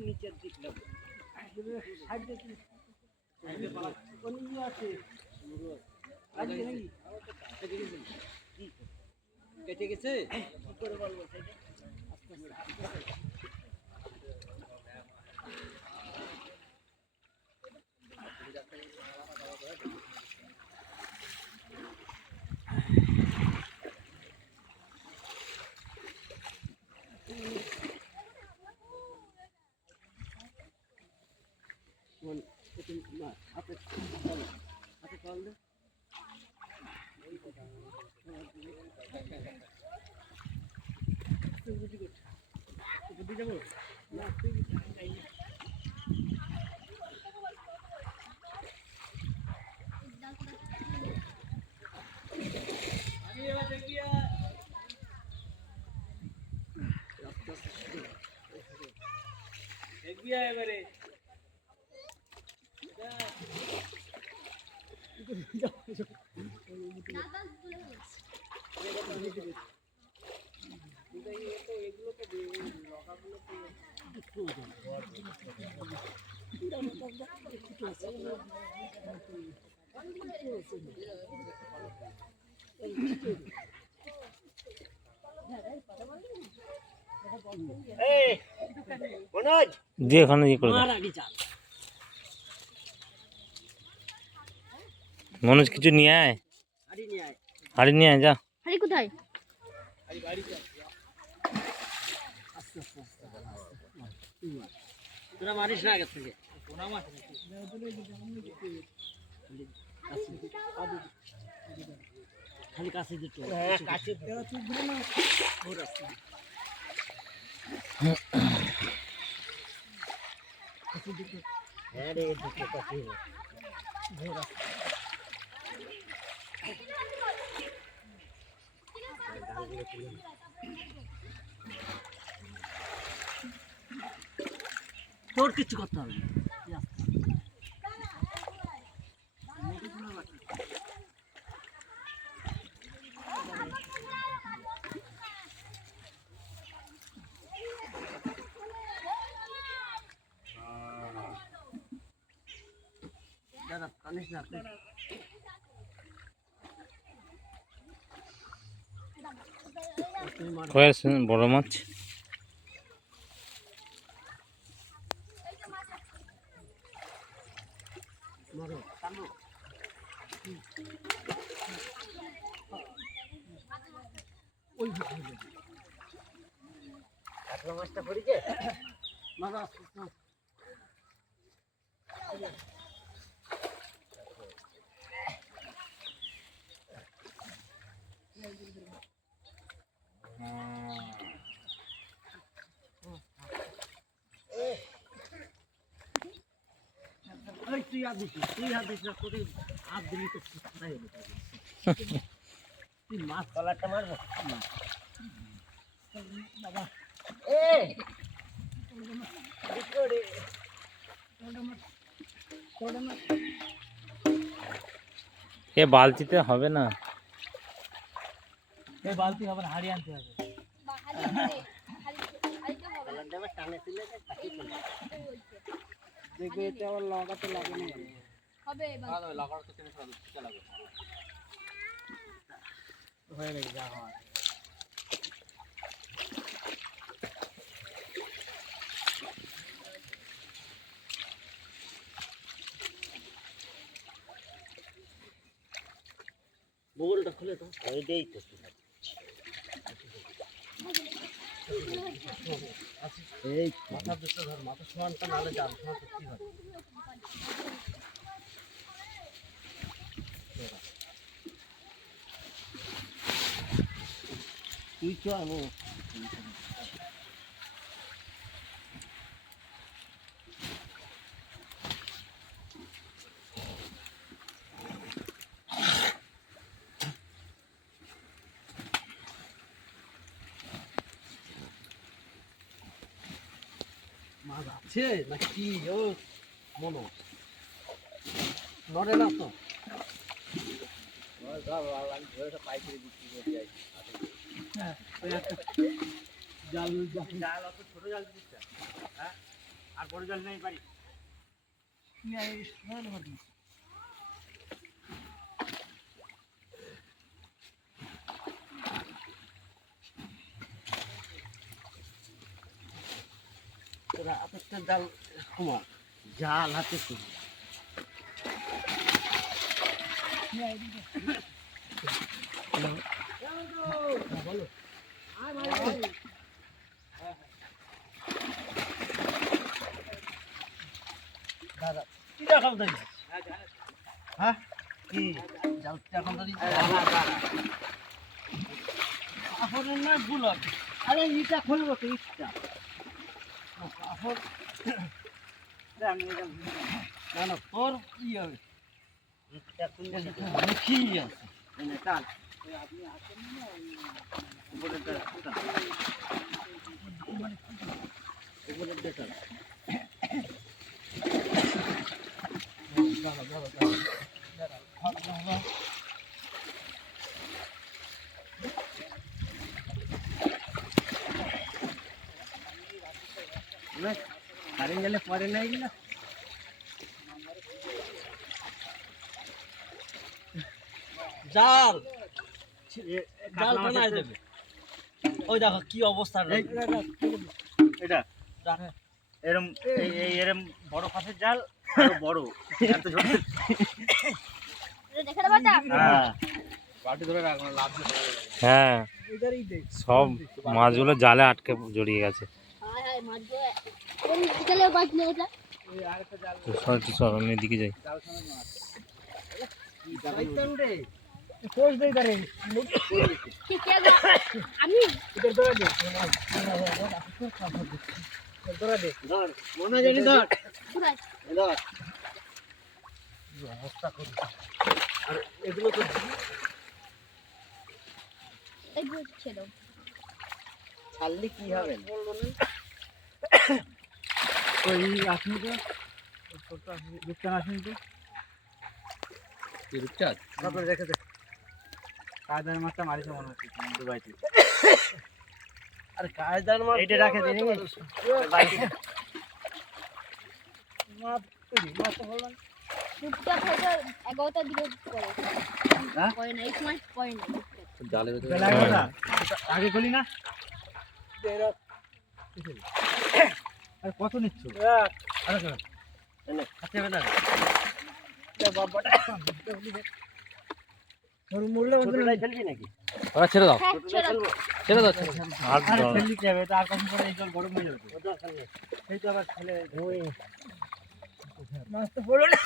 নিচের দিক কেটে গেছে কি করে বলবো হাতে কল দে এবারে দিয়ে ওখানে ইয়ে করে মনোজ কিছু নিয়ে আয় হাড়ি নিয়ে আয় যা হাড়ি কোথায় তোরা মারিস না আগে থেকে খালি কাছে দিতে কাছে হ্যাঁ রে দুটো কাছে তোর কিছু করতে হবে দাদা কানিস না বড় মাছ মাছটা পড়েছে মাছ তুই হাত দিস না তোর হাত দিলি তো তুই মাছ কলারটা মারবো বাবা এ বালতিতে হবে না এই বালতি হবে হাড়ি আনতে হবে দেখবে এটা আবার লাগাতে লাগে না হবে লাগাতে কেন লাগবে হয়ে গেছে যা হয় বগলটা খুলে তো এইটাই তো এই মাথা দুটো ধর মাথা সমানটা নালে জাল সমান করতে হয় তুই তো আনো মাছ আছে নাকি ও মনো নড়ে না তো জাল জাল অত ছোট জাল দিচ্ছ হ্যাঁ আর বড় জাল নেই পারি তোরা একটা জাল ঘুমা জাল হাতে বলো দাদা কি দেখাও তাই হ্যাঁ কি জাল এখন তো আপনার না ভুল হবে আরে ইটা খুলবো তো ইটা এখন না না তোর কি হবে ইটা খুলবো দেখি আছে চাল আপনি আসেন না উপরে উপরে দেখা কারেন্ট গেলে পরে নাই না জাল জাল বানাই দেবে ওই দেখো কি অবস্থা এটা এরম এরম বড় কাঠের জাল আরো বড় এত ছোট দেখে দেবা তা হ্যাঁ বাটি ধরে রাখ না লাভ হ্যাঁ সব মাছগুলো জালে আটকে জড়িয়ে গেছে। হায় হায় মাছ গো কোন বিকেলে বাজ না এটা এই আরেকটা জাল তো সব আমি এদিকে যাই। জাল সময় মাছ কি জাল রে কোচ দেই তারে কি কে গো আমি ইধর ধরে দে ধরে দে ধর মনে জানি ধর পুরাই ধর অবস্থা করি আর এগুলো তো এই বুঝছে দাও ছাড়লে কি হবে বললো না ওই আসনি তো ছোট আসনি রূপচাঁদ আসনি তো রূপচাঁদ তারপরে রেখে দে কায়দার মাছটা মারিছে মনে হচ্ছে দুবাইতে আরে কায়দার মাছ এটা রাখে দে মাছ মাছ তো হলো দুধটা খাইতে 11টা দিকে করে হ্যাঁ করে না এক মাস করে না জালের আগে খুলি না আর কত নিচ্ছ ছেড়ে দাও হ্যাঁ ছেড়ে ছেড়ে দাও আর গরম হয়ে যাবে সেই তো আবার ছেলে মাছ তো বলো না